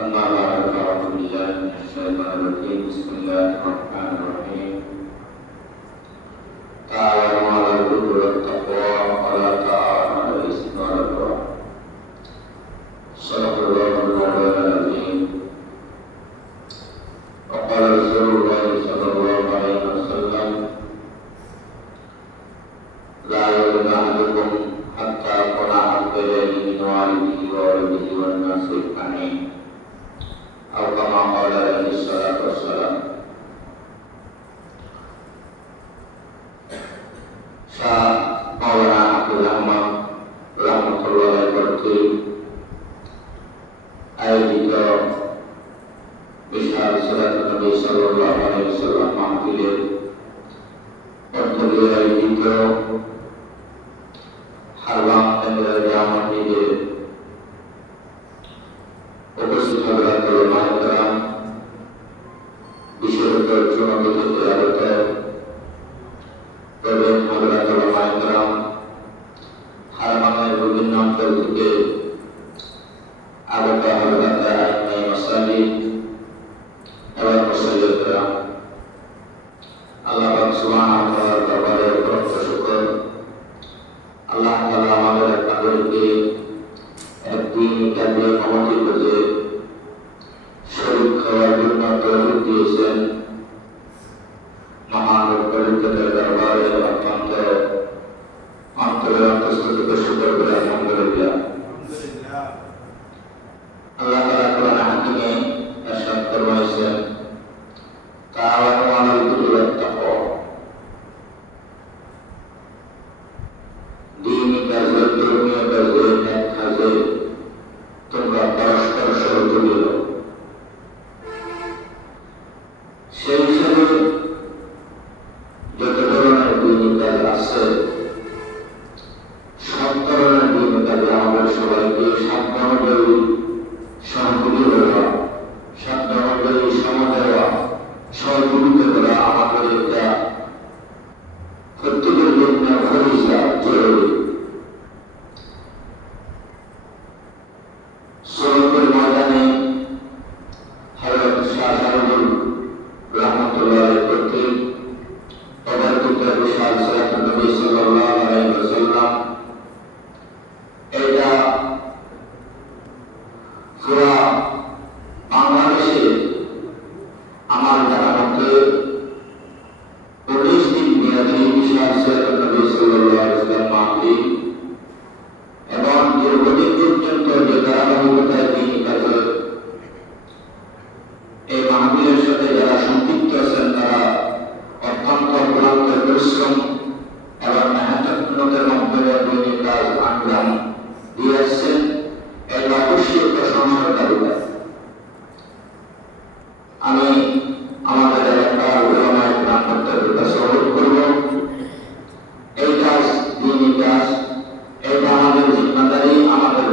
أما بعد فأعوذ بالله من الشيطان الرجيم بسم الله الرحمن الرحيم تعاونوا على البر والتقوى ولا تعاونوا على الإثم والعدوان صدق الله مولانا العظيم وقال رسول الله صلى الله عليه وسلم لا يؤمن أحدكم حتى أكون أحب إليه من والده وولده والناس أجمعين أو كما قال عليه الصلاة والسلام শাহ মাওলানা আব্দুল রহমান রহমতুল্লাহ কর্তৃক আয়োজিত বিশাল সিরাতুন নবী সাল্লাল্লাহু আলাইহি ওয়াসাল্লাম মাহফিলের মধ্য দিয়ে আয়োজিত হারবাম কেন্দ্রের জামাতিদের উপস্থিত হজরত উলামায়ে কেরাম, বিশেষত চূড়ান্ত থেকে আগত প্রবীণ হজরত উলামায়ে কেরাম, হারবামের বিভিন্ন অঞ্চল থেকে আগত হজরত আইম্মায়ে মাসাজিদ এবং মুসাল্লি কেরাম, আল্লাহ পাক সুবহানাহু ওয়া তাআলার দরবারে লাখ শুকর। আল্লাহ তাআলা আমাদের আপনাদেরকে একদিন কাজে ক্ষমতা করে শরীর খাওয়ার জন্য তৌফিক দিয়েছেন। মহান পবিত্রতার দরবারে অত্যন্ত অন্তরের অন্তঃস্থল থেকে শুকর করে আলহামদুলিল্লাহ। আল্লাহ তাআলা কোরআন হাকিমে ইরশাদ ফরমাইছেন, তাআওয়ানু আলাল বিররি ওয়াত তাকওয়া, দ্বীনি কাজে, ধর্মীয় কাজে, নেক কাজে তোমরা পরস্পর সহযোগী হও। সেই হিসাবে যত ধরনের দ্বীনি কাজ আছে, সব ধরনের দ্বীনি কাজে আমাদের সবাইকে সাধ্য অনুযায়ী সহযোগী হওয়া, সাধ্য অনুযায়ী সময় দেওয়া, সহযোগিতা করা আমাদের একটা প্রত্যেকের জন্য ফরিজা, জরুরি। সড়কের ময়দানে হযরত শাহ জালালুদ্দিন রহমতুল্লাহ কর্তৃক অবতীর্ণ বিশাল সিরাতুন নবী সাল্লাল্লাহু আলাইহি ওয়াসাল্লাম, এটা পুরা বাংলাদেশে আমার জানা মতে 19 দিন মেয়াদী বিশাল সিরাতুন নবী সাল্লাল্লাহু আলাইহি ওয়াসাল্লাম মাহফিল এবং দীর্ঘদিন পর্যন্ত যে ধারাবাহিকতায় দ্বীনি কাজে এই মাহফিলের সাথে যারা সম্পৃক্ত আছেন তারা অত্যন্ত ক্লান্ত পরিশ্রম এবং মেহনতের মাধ্যমে দ্বীনি কাজ আঞ্জাম দিয়ে আসছেন। এটা অবশ্যই প্রশংসার দাবিদার। আমি আমাদের এলাকার উলামায়ে কেরাম কর্তৃক কাছে অনুরোধ করব, এই কাজ দ্বীনি কাজ, এটা আমাদের জিম্মাদারি, আমাদের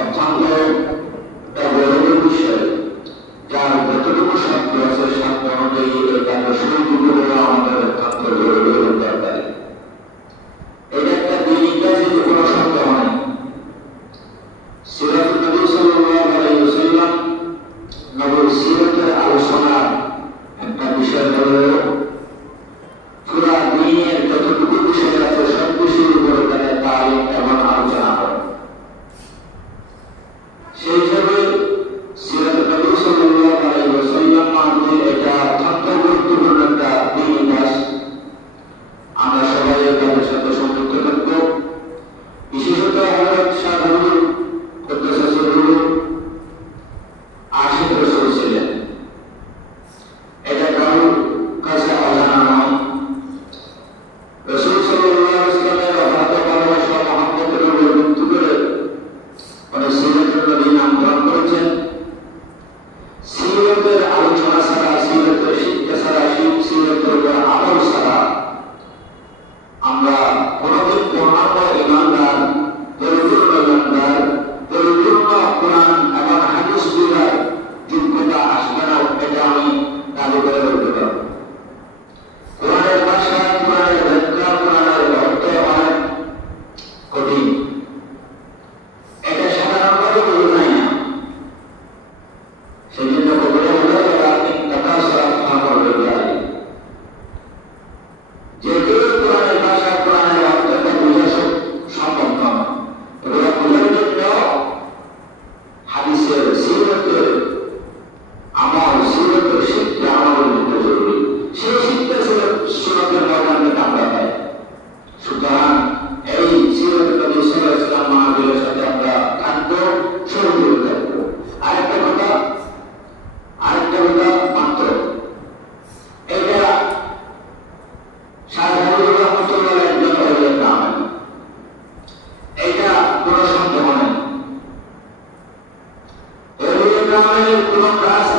অত্যন্ত গৌরবের বিষয়। যার যতটুকু সাধ্য আছে সাধ্য অনুযায়ী এই কাজে সহযোগী হওয়া আমাদের অত্যন্ত গৌরবের দরকারি। এটা একটা দ্বীনি কাজে কোনো সন্দেহ নেই। সিরাতুন নবী আমরা